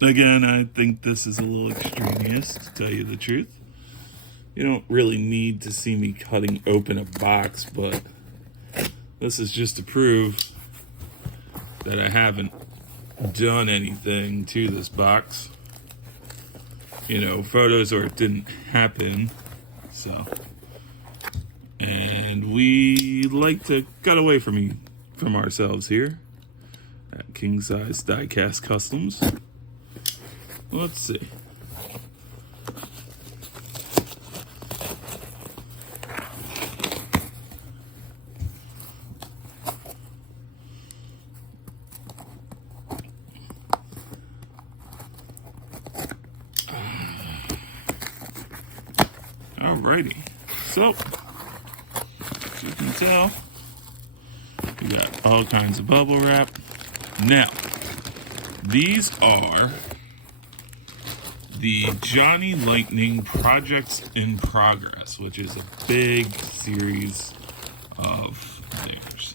Again, I think this is a little extraneous, to tell you the truth. You don't really need to see me cutting open a box, but this is just to prove that I haven't done anything to this box. You know, photos or it didn't happen, so. And we like to cut away from ourselves here at King Size Diecast Customs. Let's see. Alrighty, so as you can tell, we got all kinds of bubble wrap. Now, these are the Johnny Lightning Projects in Progress, which is a big series of things.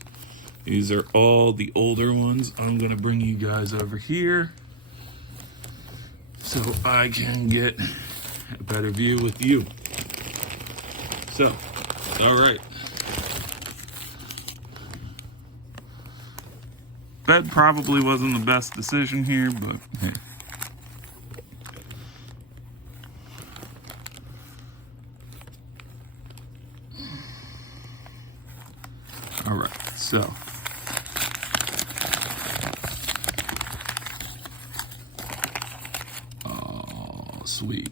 These are all the older ones. I'm going to bring you guys over here so I can get a better view with you. So, all right. Bed probably wasn't the best decision here, but hey. All right, so. Oh, sweet.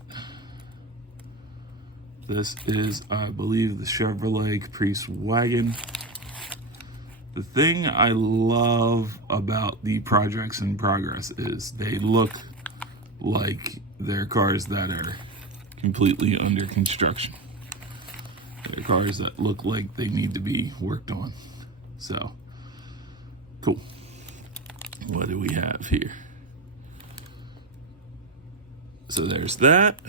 This is, I believe, the Chevrolet Caprice wagon. The thing I love about the projects in progress is they look like they're cars that are completely under construction. They're cars that look like they need to be worked on. So, cool. What do we have here? So there's that.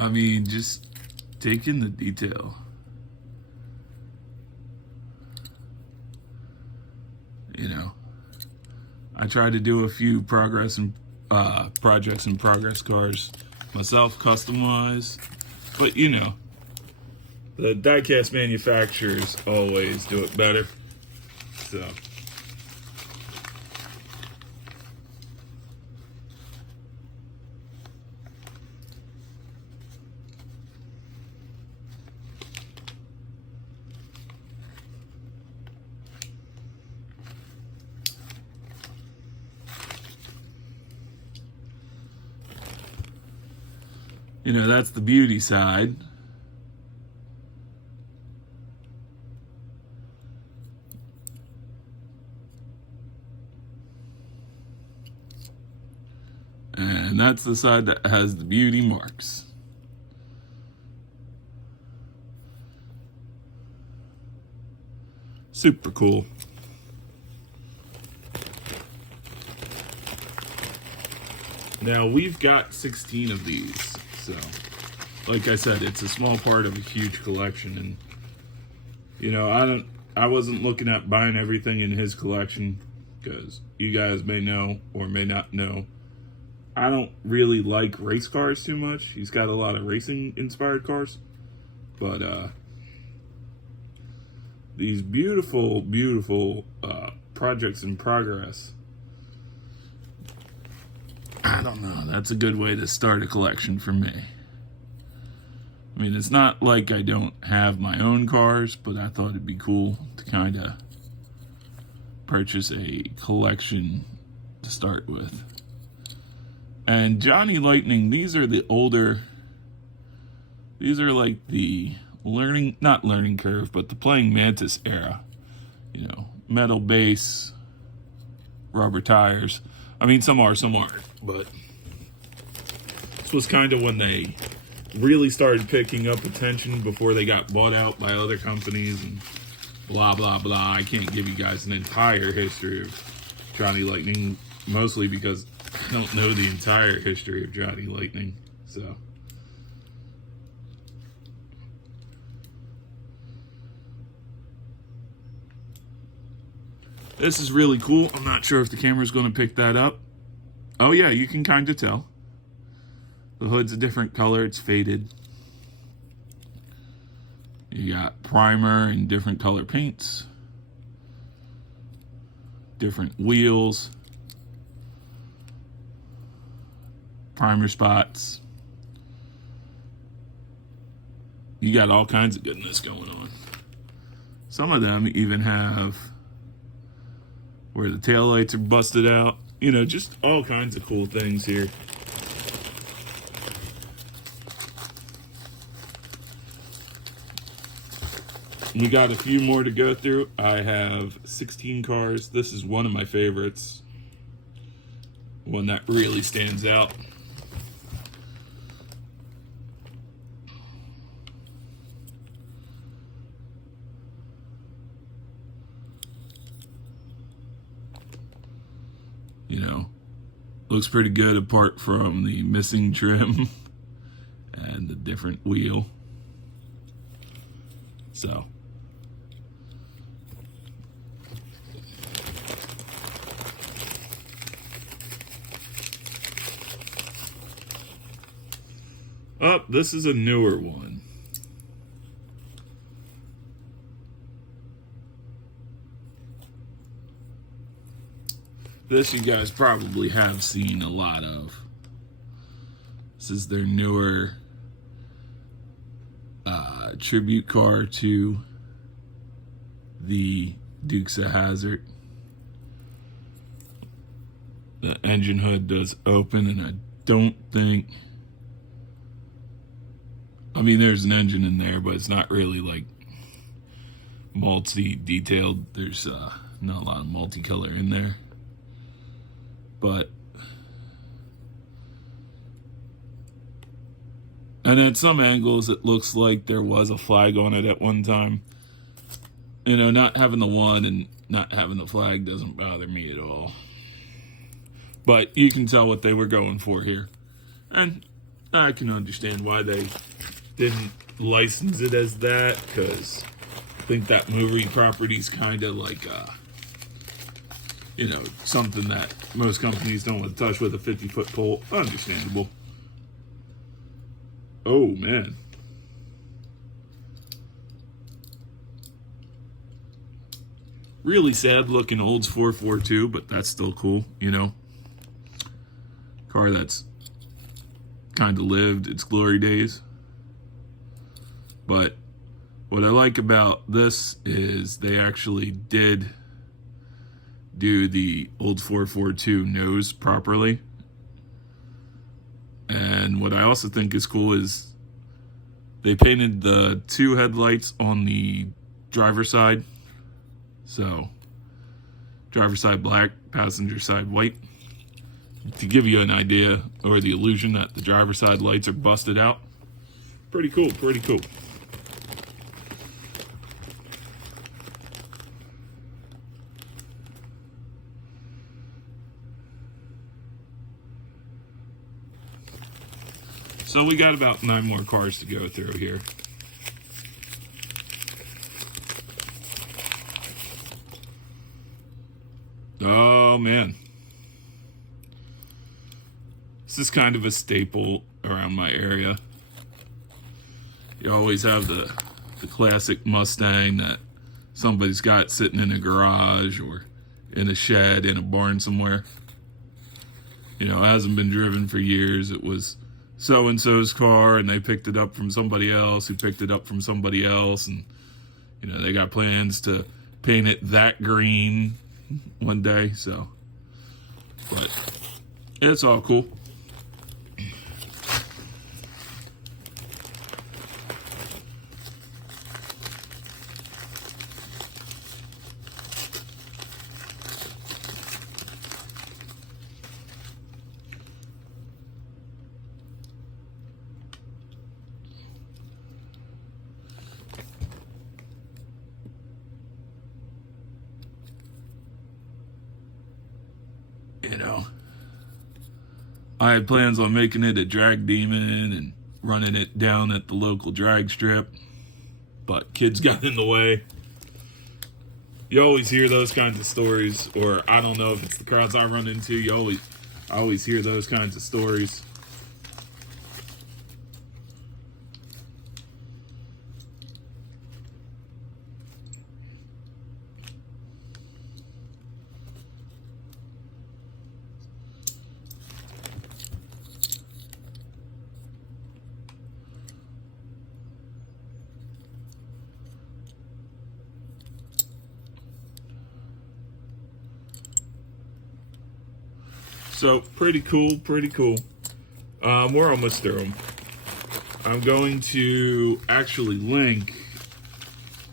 I mean, just take in the detail. You know, I tried to do a few projects in progress cars myself, custom-wise, but you know, the diecast manufacturers always do it better. So. You know, that's the beauty side. And that's the side that has the beauty marks. Super cool. Now, we've got 16 of these. So, like I said, it's a small part of a huge collection, and you know, I wasn't looking at buying everything in his collection because you guys may know or may not know, I don't really like race cars too much. He's got a lot of racing inspired cars, but these beautiful projects in progress, I don't know, that's a good way to start a collection for me. I mean, it's not like I don't have my own cars, but I thought it'd be cool to kind of purchase a collection to start with. And Johnny Lightning, these are the older, these are like the not learning curve, but the Playing Mantis era. You know, metal base, rubber tires. I mean, some are, some aren't, but this was kind of when they really started picking up attention before they got bought out by other companies. And blah, blah, blah. I can't give you guys an entire history of Johnny Lightning, mostly because I don't know the entire history of Johnny Lightning. So, this is really cool. I'm not sure if the camera's going to pick that up. Oh yeah, you can kind of tell. The hood's a different color. It's faded. You got primer and different color paints. Different wheels. Primer spots. You got all kinds of goodness going on. Some of them even have where the taillights are busted out. You know, just all kinds of cool things here. We got a few more to go through. I have 16 cars. This is one of my favorites. One that really stands out. You know, looks pretty good apart from the missing trim and the different wheel. So, oh, this is a newer one. This you guys probably have seen a lot of. This is their newer tribute car to the Dukes of Hazzard. The engine hood does open, and I don't think, I mean, there's an engine in there, but it's not really like multi-detailed. There's not a lot of multicolor in there. But, and at some angles it looks like there was a flag on it at one time. You know, not having the one and not having the flag doesn't bother me at all. But you can tell what they were going for here. And I can understand why they didn't license it as that, because I think that movie property's kind of like you know, something that most companies don't want to touch with a 50-foot pole. Understandable. Oh, man. Really sad looking Olds 442, but that's still cool, you know. Car that's kind of lived its glory days. But what I like about this is they actually did do the Olds 442 nose properly. And what I also think is cool is they painted the two headlights on the driver's side. So, driver's side black, passenger side white. To give you an idea or the illusion that the driver's side lights are busted out. Pretty cool, pretty cool. So we got about 9 more cars to go through here. Oh man. This is kind of a staple around my area. You always have the classic Mustang that somebody's got sitting in a garage or in a shed in a barn somewhere. You know, it hasn't been driven for years. It was so-and-so's car, and they picked it up from somebody else who picked it up from somebody else, and you know, they got plans to paint it that green one day, so, but it's all cool. I had plans on making it a drag demon and running it down at the local drag strip, but kids got in the way. You always hear those kinds of stories, or I don't know if it's the crowds I run into, I always hear those kinds of stories. So, pretty cool, pretty cool. We're almost through them. I'm going to actually link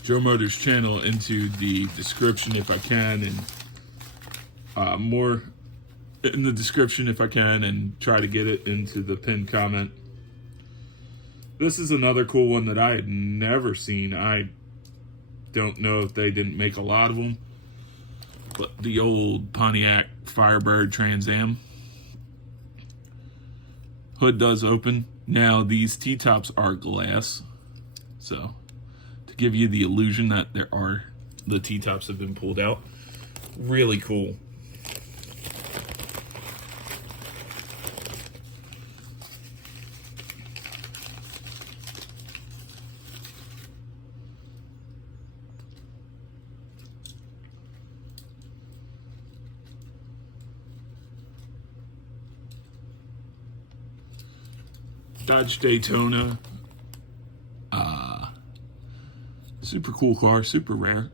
Joe Motors' channel into the description if I can, and more in the description if I can, and try to get it into the pinned comment. This is another cool one that I had never seen. I don't know if they didn't make a lot of them, but the old Pontiac Firebird Trans Am. Hood does open. Now these T-tops are glass, so to give you the illusion that the T-tops have been pulled out. Really cool. Dodge Daytona. Super cool car, super rare.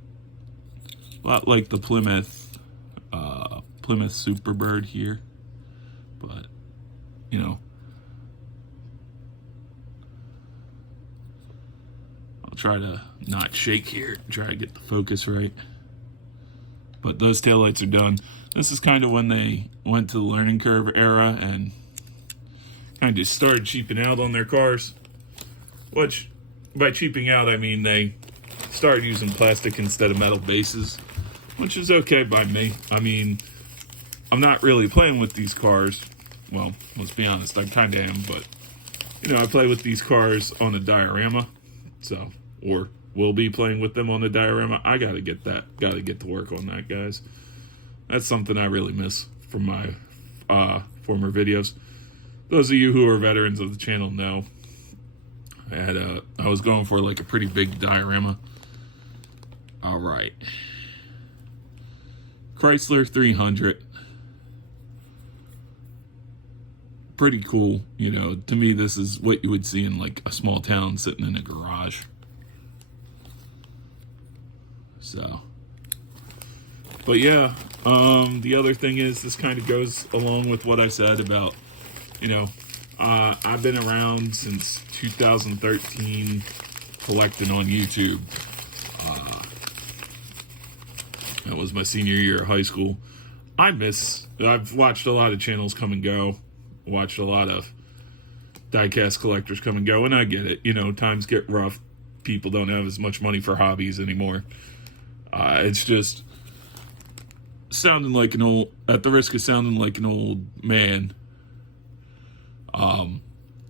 A lot like the Plymouth Superbird here. But, you know, I'll try to not shake here, try to get the focus right. But those taillights are done. This is kind of when they went to the learning curve era and kind of started cheaping out on their cars. Which, by cheaping out, I mean they started using plastic instead of metal bases, which is okay by me. I mean, I'm not really playing with these cars. Well, let's be honest, I kind of am, but, you know, I play with these cars on a diorama, so, or will be playing with them on the diorama. I gotta get to work on that, guys. That's something I really miss from my former videos. Those of you who are veterans of the channel know I was going for like a pretty big diorama. All right. Chrysler 300. Pretty cool. You know, to me, this is what you would see in like a small town sitting in a garage. So, but yeah, the other thing is this kind of goes along with what I said about, you know, I've been around since 2013 collecting on YouTube. That was my senior year of high school. I've watched a lot of channels come and go, watched a lot of diecast collectors come and go, and I get it. You know, times get rough. People don't have as much money for hobbies anymore. It's just sounding like at the risk of sounding like an old man,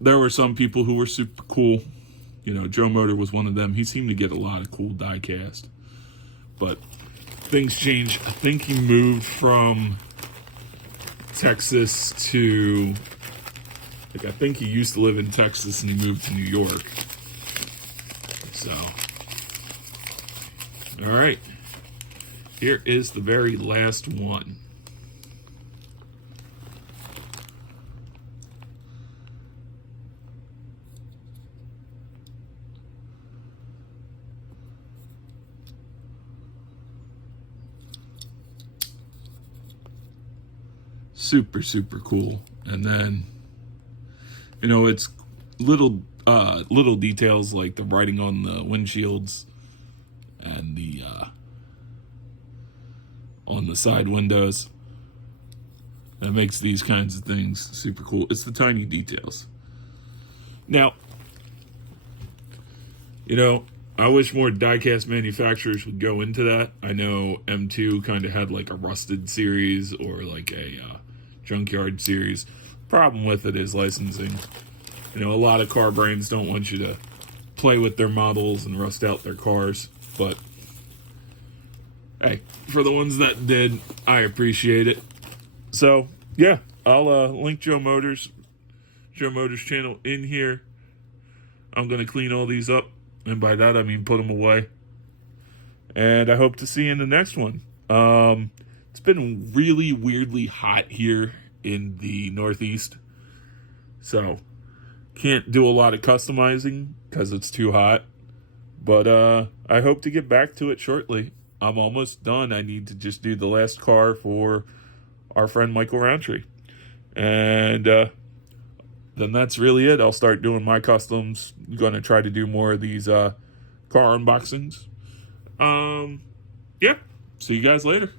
there were some people who were super cool. You know, Joe Motor was one of them. He seemed to get a lot of cool diecast. But things changed. I think he moved from Texas to, like, I think he used to live in Texas and he moved to New York. So, all right. Here is the very last one. Super, super cool. And then, you know, it's little details like the writing on the windshields and the on the side windows that makes these kinds of things super cool. It's the tiny details. Now, you know, I wish more diecast manufacturers would go into that. I know M2 kind of had like a rusted series or like a junkyard series, Problem with it is licensing. You know, a lot of car brands don't want you to play with their models and rust out their cars, but hey, for the ones that did, I appreciate it. So yeah, I'll link Joe Motors channel in here. I'm gonna clean all these up, and by that I mean put them away. And I hope to see you in the next one. It's been really weirdly hot here in the Northeast, so can't do a lot of customizing because it's too hot. But I hope to get back to it shortly. I'm almost done. I need to just do the last car for our friend Michael Roundtree. And then that's really it. I'll start doing my customs. I'm going to try to do more of these car unboxings. Yeah. See you guys later.